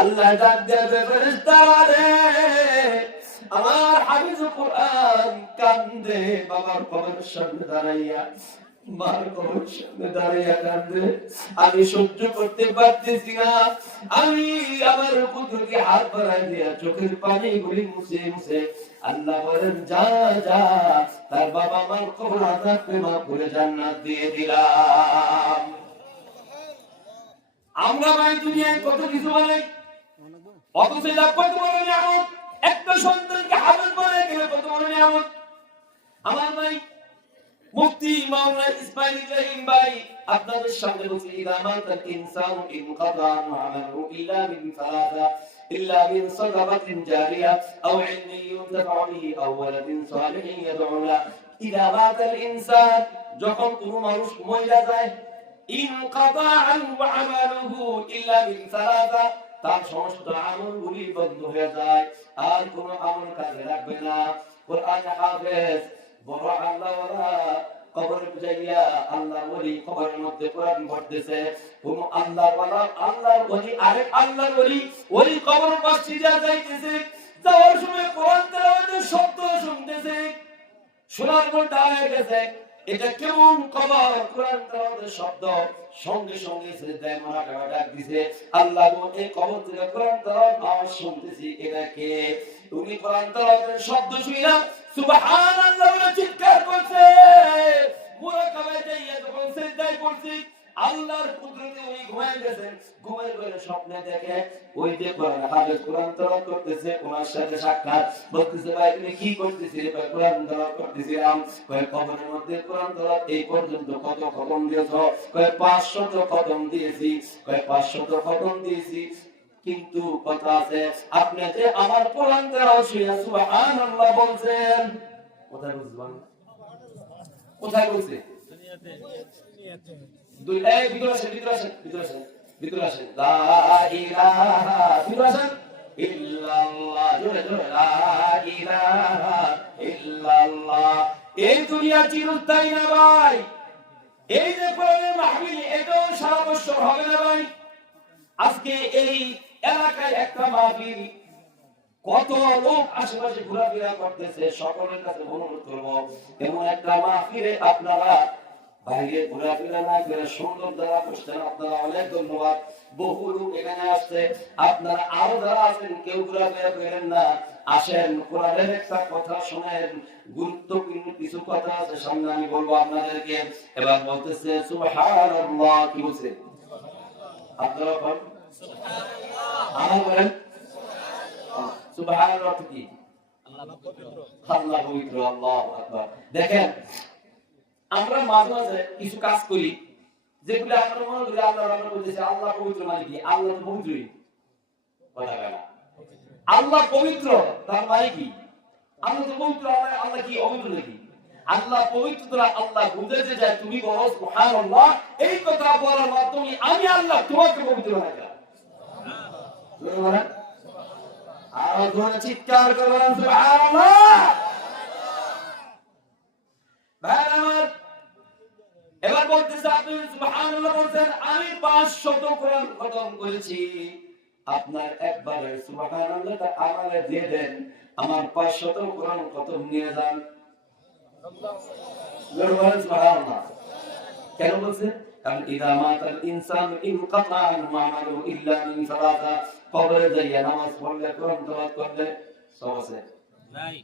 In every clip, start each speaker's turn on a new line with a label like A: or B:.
A: আল্লাহ আমার হাফিজ কোরআন কান্দে, বাবার কবরের সামনে দাঁড়াইয়া আমি সহ্য করতে পারতেছি না। আমি আমার পুত্রকে হাত বাড়াই দিয়া চোখের পানি গুলি মুছে মুছে আল্লাহ বলেন, যা যা, তার বাবা মার কবর আজাবকে মাফ করে জান্নাত দিয়ে দিলাম। আমরা ভাই দুনিয়ায় কত কিছু বানাই অথচ কত বড় নিয়ামত। একটা সন্তানকে হাফেজ বানাই গেলে কত বড় নিয়ামত। আমার ভাই, মুফতি মাওলানা ইসমাইল ইব্রাহিম ভাই, আপনাদের সামনে বলছি, ইদা মাতাল ইনসানু ইনকাদা আমালু ইল্লা মিন সালাসা মিন সাদাকাতিন জারিয়া, আও ইলমিন ইউনতাফা বিহি আও ওয়ালাদিন সালিহিন ইয়াদউ লা ইদা মাতাল ইনসান, যখন কোন মানুষ মরে যায় ইনকাদা আনহু আমালুহু ইল্লা মিন সালাসা তার সমস্ত আমলগুলি বন্ধ হয়ে যায়। আর কোনো আমল কাজে লাগবে না। কোরআন হাফেজ। বড় কবরের মধ্যে কোরআন কোন কবর যা যাইতেছে। যাওয়ার সময় কোরআন তেলাওয়াতের শব্দ শুনতেছে। শোনার পর দাঁড়ায় গেছে। এটা কেমন কবর কোরআন তেলাওয়াতের শব্দ সঙ্গে সঙ্গে ছেড়ে দেয়, মারা কাটা ডাক দিছে। আল্লাহ গো, এই কবর থেকে কোরআন তেলাওয়াত আওয়াজ শুনতেছি, এটা কে? তুমি কোরআন তেলাওয়াতের শব্দ শুনিনা সুবহানাল্লাহ বলে চিৎকার করছে। মুরাকাবায় আল্লাহর কুদরতে উনি ঘুমায় গেছেন। স্বপ্নে দেখে ওই যে কোরআন হাফেজ কোরআন করতেছে, ওনার সাথে সাক্ষাৎ। বলতেছে, ভাই, তুমি কি ভাই কোরআন করতেছিলাম। কবরের মধ্যে কোরআন এই পর্যন্ত কত 500 খতম দিয়েছি। কয় 500 খতম দিয়েছি। কিন্তু কথা আছে, আপনি যে আমার কোরআন বলছেন, কোথায় বুঝবেন কোথায় বলছে? দুই এই দুনিয়া চিরস্থায়ী না ভাই? এই যে কোরআনের মাহফিল সারা বছর হবে না ভাই? আজকে এই এলাকায় একটা মাহফিল, কত লোক আশেপাশে ঘোরাফেরা করতেছে, সকলের কাছে অনুরোধ করব, এমন একটা মাহফিলে আপনারা বাইরে ঘোরাফেরা না করে সুন্দর দ্বারা বসছেন আপনারা অনেক ধন্যবাদ বহু লোক এখানে আসছে আপনারা আরও যারা আছেন কেউ ঘোরাফেরা করেন না আসেন কোরআনের একটা কথা শোনেন গুরুত্বপূর্ণ কিছু কথা আছে সামনে আমি বলব আপনাদেরকে এবার বলতেছে সুবহানাল্লাহ কি বলছে আপনারা বলেন আমার বলেন সুবহানাল্লাহ অর্থ কি আল্লাহ পবিত্র আল্লাহ আকবার দেখেন আমরা মাঝে মাঝে কিছু কাজ করি, যেগুলো আমরা মনে করি আল্লাহ আমরা আল্লাহ পবিত্র মানে কি? আল্লাহ তো পবিত্রই আল্লাহ পবিত্র, তার মানে কি? আল্লাহ পবিত্র, আল্লাহ কি অপবিত্র নাকি? আল্লাহ পবিত্র তোরা আল্লাহ বুঝাতে যায় তুমি বলো, সুবহানাল্লাহ, এই কথা বলার মাধ্যমে আমি আল্লাহ তোমাকে পবিত্র বলেন। আর চিৎকার বলতেছে আপনি সুবহানাল্লাহ বলছেন আমি 500 কোরআন খতম করেছি। আপনার একবারে সুবহানাল্লাহটা আমারে দিয়ে দেন আমার 500 কোরআন খতম নিয়ে যান। সুবহানাল্লাহ। কেন বলছে কারণ ইদা মাতাল ইনসান ইনকাতা আনহু আমালু ইল্লা মিন সালাসা কবরে যাইয়া নামাজ পড়লে কোরআন তেলাওয়াত করলে সব আছে?
B: নাই।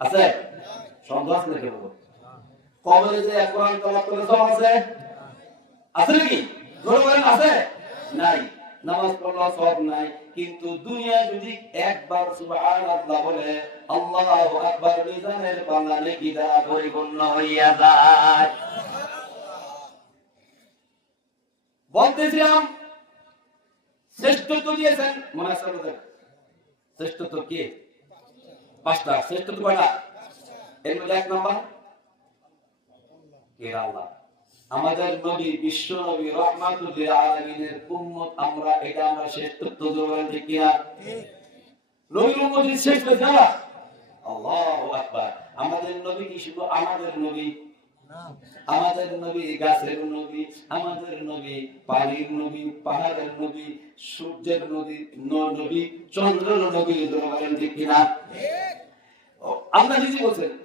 A: আছে? সন্দেহ আছে কবরে যে আছে? নাই। নাই। কিন্তু দুনিয়ায় যদি একবার বলে বলতেছিলাম, শ্রেষ্ঠত্ব দিয়েছেন মনে আছে? শ্রেষ্ঠত্ব কে? পাঁচটা। শ্রেষ্ঠত্ব কয়টা? এর মধ্যে এক নম্বর। আমাদের নবী বিশ্ব নবী রহমাতুল্লিল আলামিনের আমরা, এটা আমরা শ্রেষ্ঠত্ব দেবেন ঠিক কিনা? নবীর শ্রেষ্ঠ যারা আমাদের নবী কি শুধু আমাদের নবী? আমাদের নবী গাছের নবী, আমাদের নবী পানির নবী, পাহাড়ের নবী, সূর্যের নবী ন- নবী, চন্দ্রের নবী বলেন ঠিক কিনা? আল্লাহ বলছেন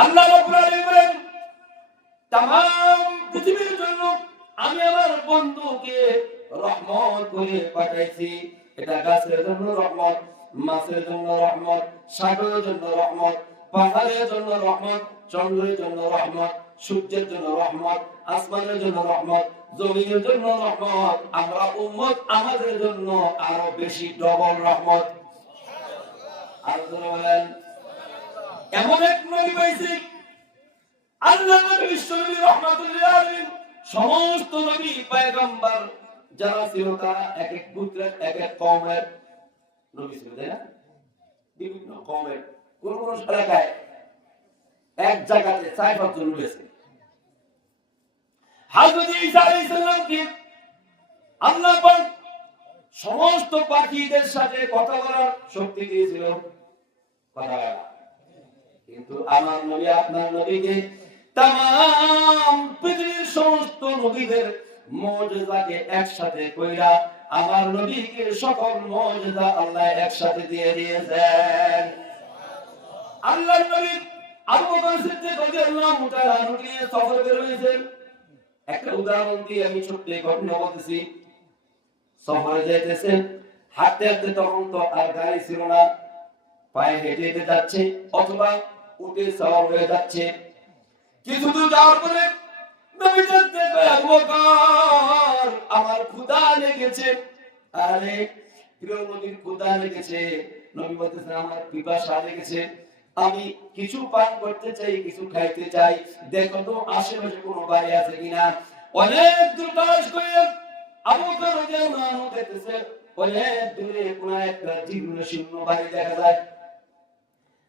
A: আল্লাহ বলেন তাম পৃথিবীর জন্য আমি আমার বন্ধুকে রহমত করে পাঠাইছি। এটা গাছের জন্য রহমত, মাছের জন্য রহমত, সাগরের জন্য রহমত, পাহাড়ের জন্য রহমত, চন্দ্রের জন্য রহমত, সূর্যের জন্য রহমত, আসমানের জন্য রহমত, জমিনের জন্য রহমত, আমরা উম্মত আমাদের জন্য আরও বেশি ডবল রহমত। আর বলেন এমন এক নবী পাইছি, আল্লাহ নবী রাহমাতুল্লাহ সমস্ত নবী পয়গম্বর যারা ছিল তারা এক এক গোত্রের এক এক নবী ছিল, তাই না? বিভিন্ন কোন কোন এলাকায় এক জায়গাতে আছে হযরত ঈসা সালামকে আল্লাহ পাক সমস্ত পাখিদের সাথে কথা বলার শক্তি দিয়েছিল কথা কিন্তু আমার নবী, আপনার নবীকে তাম পৃথিবীর সমস্ত নবীদের মর্যাদাকে একসাথে কইরা আমার নবীকে সকল মর্যাদা আল্লাহ একসাথে দিয়ে দিয়েছেন। আল্লাহর নবী আবু বকর নিয়ে বের হয়েছেন। একটা উদাহরণ দিয়ে আমি ছোট্ট ঘটনা বলতেছি। সফরে যাইতেছেন তখন তো আর গাড়ি ছিল না, পায়ে হেঁটে হেঁটে যাচ্ছে, অথবা উঠে সওয়ার হয়ে যাচ্ছে। কিছু দূর যাওয়ার পরে নবী আমার লেগেছে। আরে, প্রিয় নবীর লেগেছে। নবী আমার পিপাসা লেগেছে। আমি কিছু পান করতে চাই, কিছু খাইতে চাই। দেখো তো, আশেপাশে কোনো বাড়ি আছে কিনা? অনেক দূর তালাশ করে আবু দেখতেছে, অনেক দূরে কোনো একটা জীর্ণ শীর্ণ বাড়ি দেখা যায়।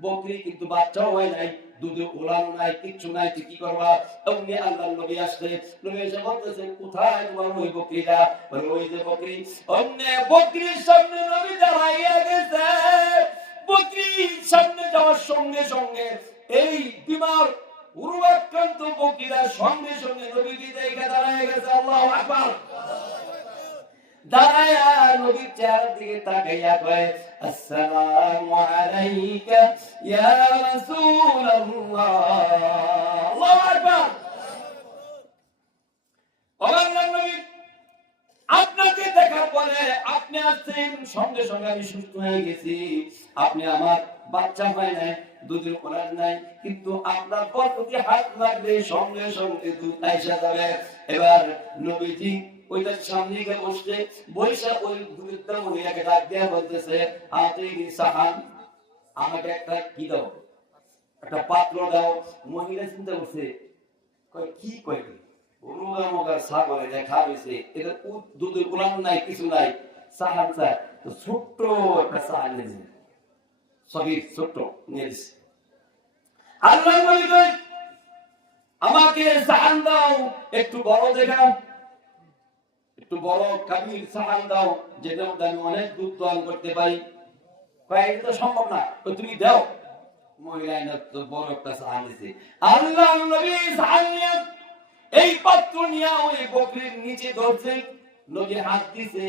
A: বকরি কিন্তু বাচ্চাও হয় নাই দুধে ওলানো নাই কিচ্ছু নাই কি করবা? অমনি আল্লাহ নবী আসলে নবী এসে বলতেছে কোথায় তোমার ওই বকরিটা? বলে, ওই যে বকরি। অমনি বকরির সামনে নবী দাঁড়াইয়া গেছে। বকরির সামনে যাওয়ার সঙ্গে সঙ্গে এই বিমার উরুয়াক্রান্ত বকরিরা সঙ্গে সঙ্গে নবীকে দেখে দাঁড়ায় গেছে। আল্লাহু আকবার। দিকে তাকাইয়া কয় আসসালামু আলাইকা ইয়া রাসূলুল্লাহ আল্লাহু আকবার নবী আপনাকে দেখার পরে আপনি সঙ্গে সঙ্গে আমি সুস্থ হয়ে গেছি। আপনি আমার বাচ্চা হয় নাই দুধের ওনার নাই কিন্তু আপনার পদ্ধতি হাত লাগবে, সঙ্গে সঙ্গে দুধ আইসা যাবে। এবার নবীজি ওইটার সামনে গিয়ে বসতে বৈশা ওই দুধটা মহিলাকে ডাক বলতেছে সাহান আমাকে একটা কি দাও? একটা পাত্র দাও। মহিলা চিন্তা করছে কি কয়? নাই, কিছু নাই। সাহান ছোট্ট একটা সাহান নিয়েছে ছোট্ট, নিয়ে দিছে আল্লাহ আমাকে দাও, একটু বড় দেখাও। একটু বড় কাবির সাহান দাও, যেটা মধ্যে আমি অনেক দুধ দোয়ান করতে পারি। এটা তো সম্ভব না। তুমি দাও। নিচে ধরছে। হাত দিছে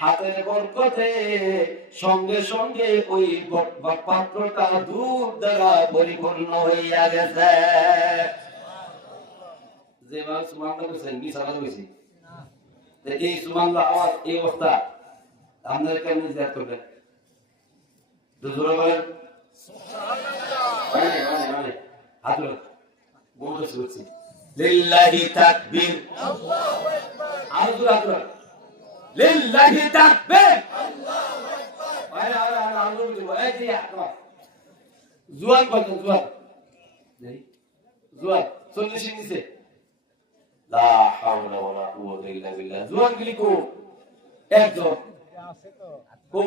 A: হাতের সঙ্গে সঙ্গে ওই পাত্রটা দুধ দ্বারা পরিপূর্ণ হইয়া গেছে। যে মানুষ করেছেন কি সারা করেছি তো এই সুমান আমার এই অবস্থা আপনার কেমন জিজ্ঞাসা করবেন। তো জোরে বলেন। হাত বলতে শুনছি লিল্লাহি তাকবীর। আর জোরে হাত লিল্লাহি তাকবীর। আরে আরে আরে আল্লাহ দিব এই যে নিচে। লা হাওলা ওয়ালা কুওয়াতা ইল্লা বিল্লাহ। জুয়ান গুলি কো? একজন কো?